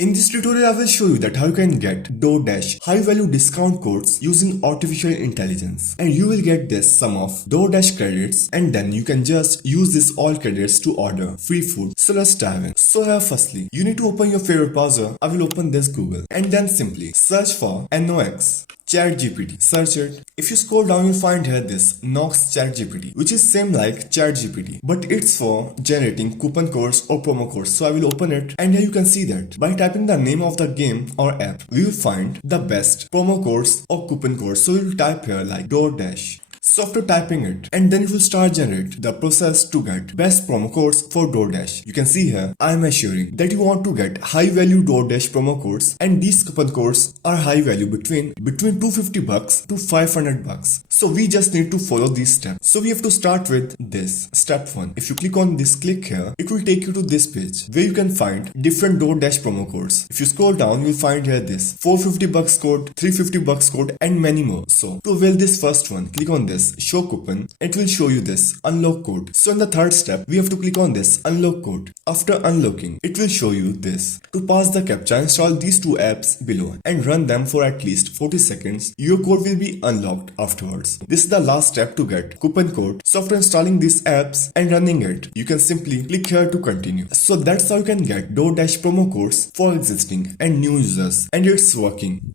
In this tutorial, I will show you that how you can get Doordash high value discount codes using artificial intelligence. And you will get this sum of Doordash credits, and then you can just use this all credits to order free food. So let's dive in. So here firstly, you need to open your favorite browser. I will open this Google and then simply search for NOx. ChatGPT. Search it. If you scroll down, you'll find here this Nox ChatGPT, which is same like ChatGPT, but it's for generating coupon codes or promo codes. So I will open it, and here you can see that by typing the name of the game or app, we will find the best promo codes or coupon codes. So we will type here like Doordash. So after typing it, and then it will start generate the process to get best promo codes for Doordash. You can see here, I am assuring that you want to get high value Doordash promo codes, and these coupon codes are high value between $250 to $500. So we just need to follow these steps. So we have to start with this. Step 1. If you click on this click here, it will take you to this page where you can find different Doordash promo codes. If you scroll down, you'll find here this $450 code, $350 code, and many more. So to avail this first one, click on this show coupon. It will show you this unlock code. So in the third step, we have to click on this unlock code. After unlocking, it will show you this. To pass the captcha, install these two apps below and run them for at least 40 seconds. Your code will be unlocked afterwards. This is the last step to get coupon code. So after installing these apps and running it, you can simply click here to continue. So that's how you can get Doordash promo codes for existing and new users, and it's working.